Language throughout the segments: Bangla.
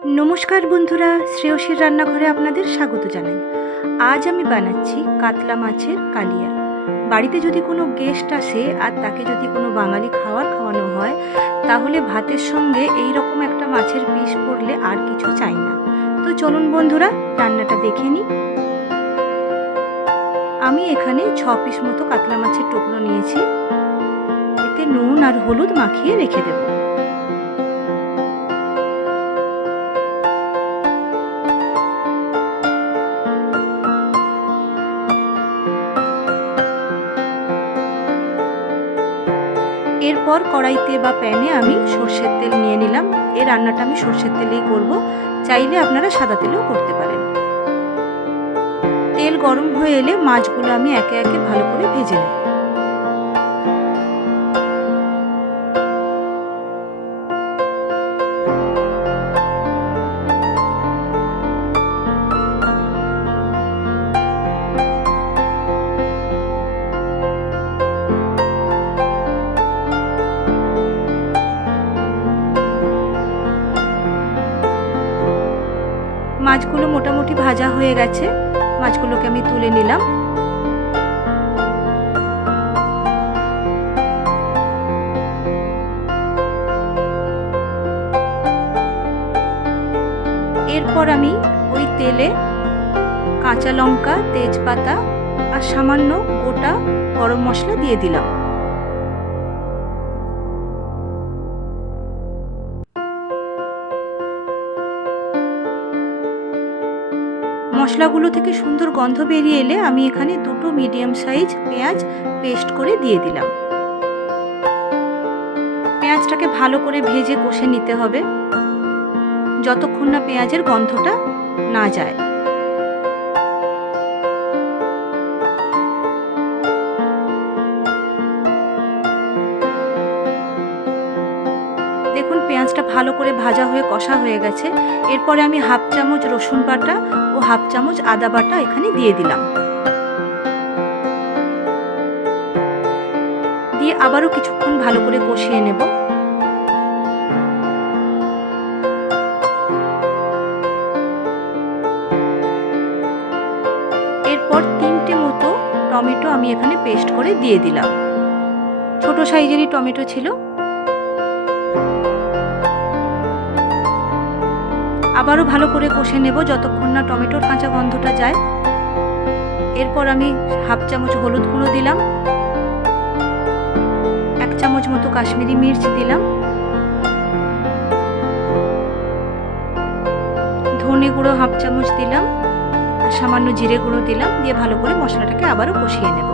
নমস্কার বন্ধুরা, শ্রেয়সীর রান্নাঘরে আপনাদের স্বাগত জানাই। আজ আমি বানাচ্ছি কাতলা মাছের কালিয়া। বাড়িতে যদি কোনো গেস্ট আসে আর তাকে যদি কোনো বাঙালি খাওয়ানো হয়, তাহলে ভাতের সঙ্গে এই রকম একটা মাছের পিস পড়লে আর কিছু চাই না। তো চলুন বন্ধুরা, রান্নাটা দেখে নিই। আমি এখানে 6 পিস মতো কাতলা মাছের টুকরো নিয়েছি। এতে নুন আর হলুদ মাখিয়ে রেখে দেবো। এরপর কড়াইতে বা প্যানে আমি সর্ষের তেল নিয়ে নিলাম। এই রান্নাটা আমি সর্ষের তেলেই করব, চাইলে আপনারা সাদা তেলেও করতে পারেন। তেল গরম হয়ে এলে মাছগুলো আমি একে একে ভালো করে ভেজে নেব। মাছগুলো মোটামুটি ভাজা হয়ে গেছে, মাছগুলোকে আমি তুলে নিলাম। এরপর আমি ওই তেলে কাঁচা লঙ্কা, তেজপাতা আর সামান্য গোটা গরম মশলা দিয়ে দিলাম। মশলাগুলো থেকে সুন্দর গন্ধ বেরিয়ে এলে আমি এখানে 2টো মিডিয়াম সাইজ পেঁয়াজ পেস্ট করে দিয়ে দিলাম। পেঁয়াজটাকে ভালো করে ভেজে কষে নিতে হবে, যতক্ষণ না পেঁয়াজের গন্ধটা না যায়। দেখুন পেঁয়াজটা ভালো করে ভাজা হয়ে কষা হয়ে গেছে। এরপরে আমি হাফ চামচ রসুন বাটা ও হাফ চামচ আদা বাটা এখানে দিয়ে দিলাম। দিয়ে আবারও কিছুক্ষণ ভালো করে কষিয়ে নেব। এরপর 3টে মতো টমেটো আমি এখানে পেস্ট করে দিয়ে দিলাম। ছোট সাইজেরই টমেটো ছিল। আবারও ভালো করে কষে নেব যতক্ষণ না টমেটোর কাঁচা গন্ধটা যায়। এরপর আমি হাফ চামচ হলুদ গুঁড়ো দিলাম, 1 চামচ মতো কাশ্মীরি মির্চ দিলাম, ধনে গুঁড়ো হাফ চামচ দিলাম আর সামান্য জিরে গুঁড়ো দিলাম। দিয়ে ভালো করে মশলাটাকে আবারও কষিয়ে নেব।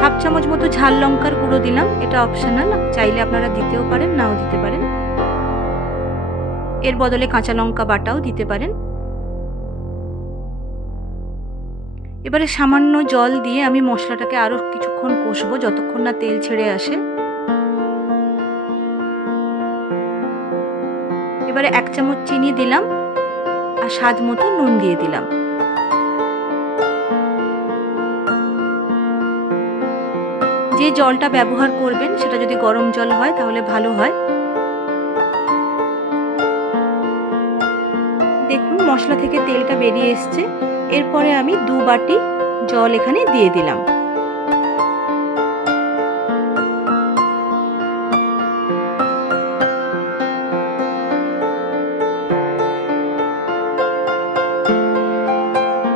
হাফ চামচ মতো ঝাল লঙ্কার গুঁড়ো দিলাম, এটা অপশনাল, চাইলে আপনারা দিতেও পারেন, নাও দিতে পারেন। এর বদলে কাঁচা লঙ্কা বাটাও দিতে পারেন। এবারে সামান্য জল দিয়ে আমি মশলাটাকে আরও কিছুক্ষণ কষবো, যতক্ষণ না তেল ছেড়ে আসে। এবারে 1 চামচ চিনি দিলাম আর স্বাদ মতো নুন দিয়ে দিলাম। যে জলটা ব্যবহার করবেন সেটা যদি গরম জল হয় তাহলে ভালো হয়। দেখুন মশলা থেকে তেলটা বেরিয়ে এসছে। এরপরে আমি 2 বাটি জল এখানে দিয়ে দিলাম।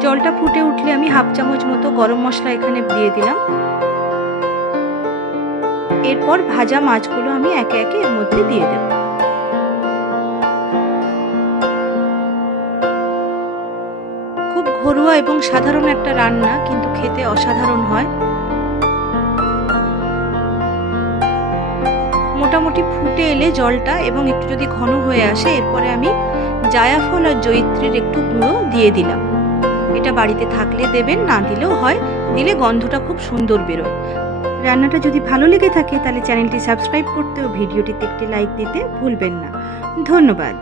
জলটা ফুটে উঠলে আমি হাফ চামচ মতো গরম মশলা এখানে দিয়ে দিলাম। এরপর ভাজা মাছগুলো আমি একে একে এর মধ্যে দিয়ে দেব। খুব ঘরোয়া এবং সাধারণ একটা রান্না, কিন্তু খেতে অসাধারণ হয়। মোটামুটি ফুটে এলে জলটা এবং একটু যদি ঘন হয়ে আসে, এরপরে আমি জায়ফল আর জয়িত্রীর একটু গুঁড়ো দিয়ে দিলাম। এটা বাড়িতে থাকলে দেবেন, না দিলেও হয়, দিলে গন্ধটা খুব সুন্দর বেরোয়। রান্নাটা যদি ভালো লেগে থাকে তাহলে চ্যানেলটি সাবস্ক্রাইব করতে ও ভিডিওটিতে একটি লাইক দিতে ভুলবেন না। ধন্যবাদ।